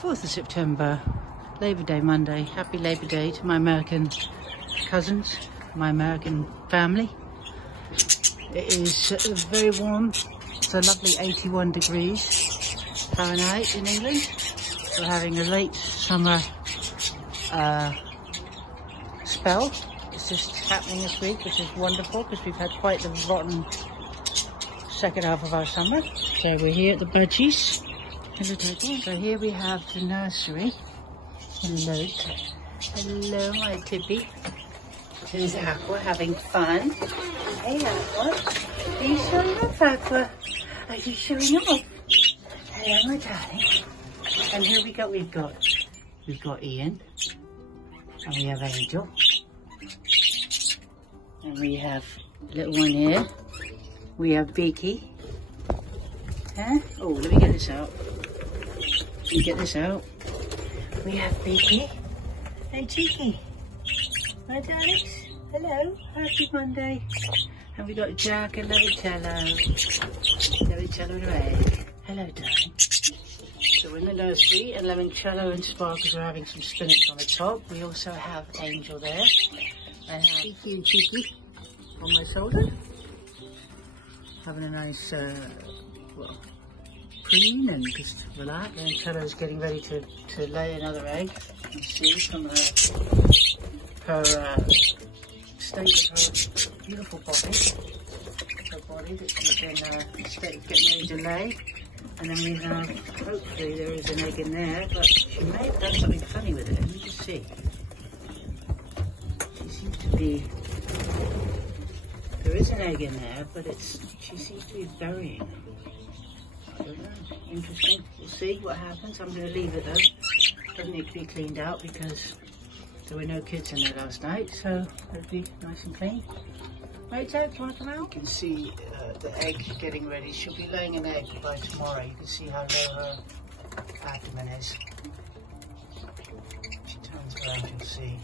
4th of September, Labor Day Monday. Happy Labor Day to my American cousins, my American family. It is very warm. It's a lovely 81 degrees Fahrenheit in England. We're having a late summer spell. It's just happening this week, which is wonderful because we've had quite the rotten second half of our summer. So we're here at the budgies. So here we have the nursery. Hello, hello, my Tippy. Here's Aqua having fun. Hey, Aqua. Are you showing off, Aqua? Are you showing off? Hello, my darling. And here we go. We've got Ian, and we have Angel, and we have a little one here. We have Beaky. Huh? Oh, let me get this out. Let me get this out. We have Beaky and Cheeky. My darlings. Hello. Happy Monday. And we got Jack and Limoncello. Limoncello and Ray. Hello, darling. So we're in the nursery, and Limoncello and Sparkles are having some spinach on the top. We also have Angel there. I have Beaky and Cheeky on my shoulder. Having a nice, well, preen and just relax. And Limoncello's getting ready to lay another egg. You can see from her state of her beautiful body. Her body that she's in getting ready to lay. And then we have, hopefully there is an egg in there, but she may have done something funny with it. Let me just see. She seems to be, there is an egg in there, but she seems to be burying. I don't know, interesting. We'll see what happens. I'm going to leave it though. Doesn't need to be cleaned out because there were no kids in there last night, so it'll be nice and clean. Right, Jack, do you want to come out? You can see the egg getting ready. She'll be laying an egg by tomorrow. You can see how low her abdomen is. She turns around, you'll see.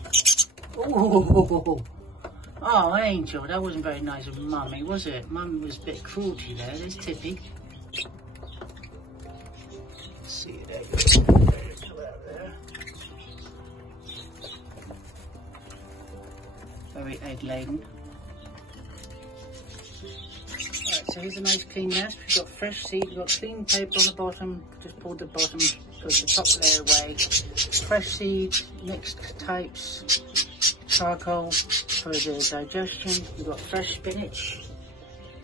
Oh, Angel, that wasn't very nice of Mummy, was it? Mummy was a bit cruel to you there. There's Tippy. Let's see it, egg. Come out there. Very egg laden. So here's a nice clean nest. We've got fresh seed, we've got clean paper on the bottom, just pulled the bottom, put the top layer away. Fresh seed, mixed types, charcoal for the digestion. We've got fresh spinach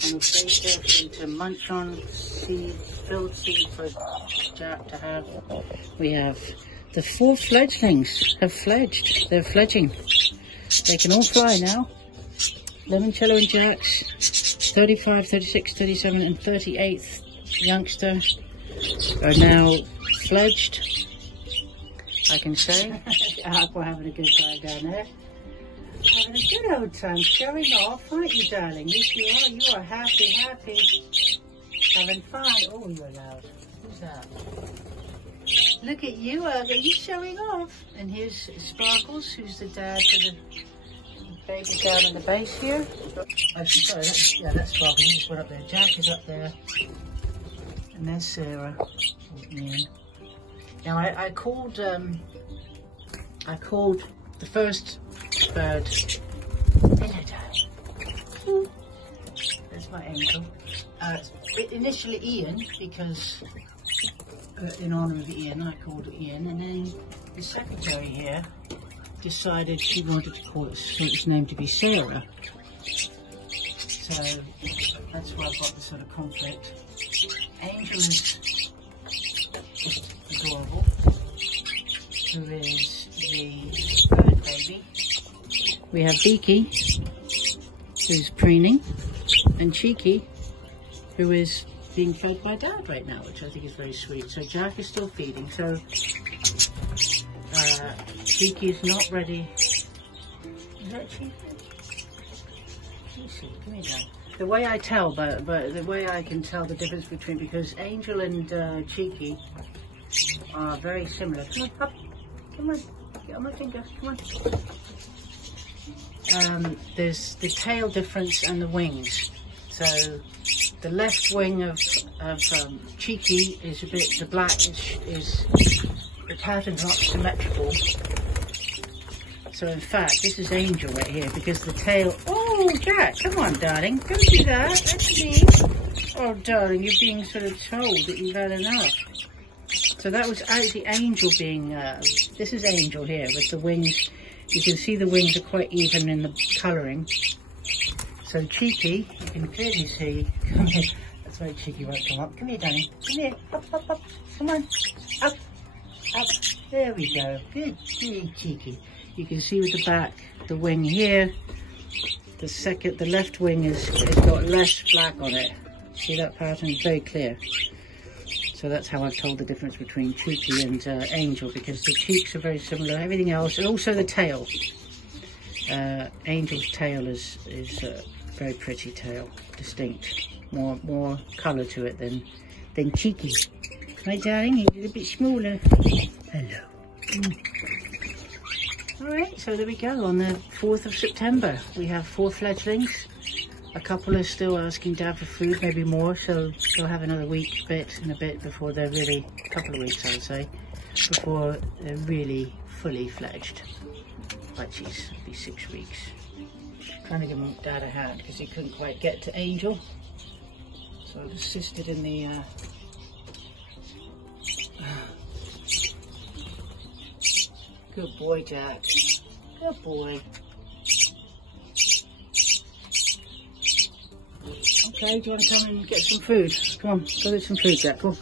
on the base there for them to munch on, seed, filled seed for Jack to have. We have the 4 fledglings have fledged, they're fledging. They can all fly now. Limoncello and Jack's 35, 36, 37 and 38th youngster are now fledged, I can say. We're having a good time down there. Having a good old time, showing off, aren't you, darling? Yes, you are. You are happy. Having fun. Oh, you're loud. Who's that? Look at you, are you showing off? And here's Sparkles, who's the dad for the baby down in the base here. Sorry, that's Sparkles. He just went up there. Jack is up there. And there's Sarah. Ian. Now I called the first bird. Hello, darling. There's my Angel. Initially Ian, because in honour of Ian, I called it Ian, and then the secretary here decided she wanted to call its name to be Sarah. So that's why I've got this sort of conflict. Angel is just adorable, who is the bird baby. We have Beaky, who's preening, and Cheeky, who is being fed by Dad right now, which I think is very sweet. So Jack is still feeding, so Cheeky is not ready. Is that Cheeky? Cheeky, come here, Dad. The way I tell, but the way I can tell the difference between, because Angel and Cheeky are very similar. Come on, up. Come on. Get on my finger. Come on. There's the tail difference and the wings. So the left wing of Cheeky is a bit, the black is the pattern's not symmetrical. So in fact, this is Angel right here because the tail, oh Jack, come on darling, don't do that, that's me. Oh darling, you're being sort of told that you've had enough. So that was actually Angel being, this is Angel here with the wings. You can see the wings are quite even in the colouring. So Cheeky, you can clearly see, come here, that's why Cheeky won't come up. Come here darling, come here, up, up, up, come on, up, up, there we go, good, Cheeky. You can see with the back, the wing here, the left wing has got less black on it. See that pattern? It's very clear. So that's how I've told the difference between Cheeky and Angel, because the cheeks are very similar, everything else, and also the tail. Angel's tail is a very pretty tail, distinct, more colour to it than Cheeky. Right darling, he's a little bit smaller. Hello. Alright, so there we go, on the 4th of September. We have 4 fledglings. A couple are still asking Dad for food, maybe more, so they'll have another week and a bit before they're really, a couple of weeks I would say, before they're really fully fledged. Budgies, it'll be 6 weeks. Trying to give Dad a hand because he couldn't quite get to Angel. So I've assisted in the good boy, Jack. Good boy. Okay, do you want to come and get some food? Come on, go get some food, Jack. Come on.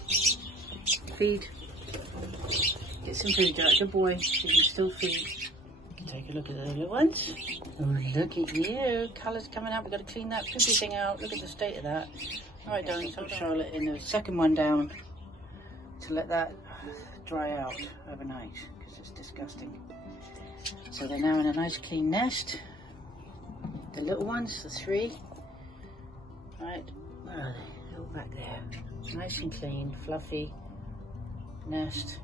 Feed. Get some food, Jack. Good boy. You can still feed. You can take a look at the little ones. Oh, look at you. Colour's coming out. We've got to clean that poopy thing out. Look at the state of that. Alright, darling, so Charlotte in the second one down to let that dry out overnight. It's disgusting. So they're now in a nice clean nest. The little ones, the 3. Right, where are they? All back there. Nice and clean, fluffy nest.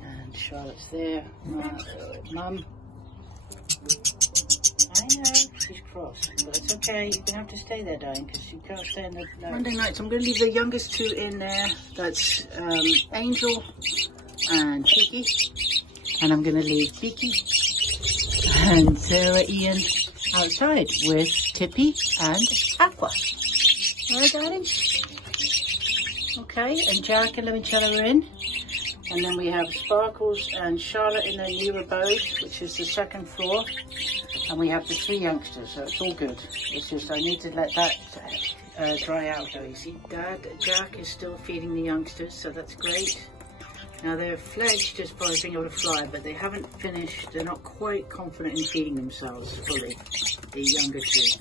And Charlotte's there. Mum. I know, she's cross, but it's okay. You're going to have to stay there, darling, because you can't stay in the Monday night. So I'm going to leave the youngest 2 in there. That's Angel and Cheeky, and I'm going to leave Beaky and Sarah Ian outside with Tippy and Aqua. Alright darling? Okay, and Jack and Limoncello are in, and then we have Sparkles and Charlotte in their new abode, which is the 2nd floor, and we have the 3 youngsters, so it's all good. It's just I need to let that dry out though. You see, Jack is still feeding the youngsters, so that's great. Now they're fledged as far as being able to fly, but they haven't finished, they're not quite confident in feeding themselves fully, the younger 2.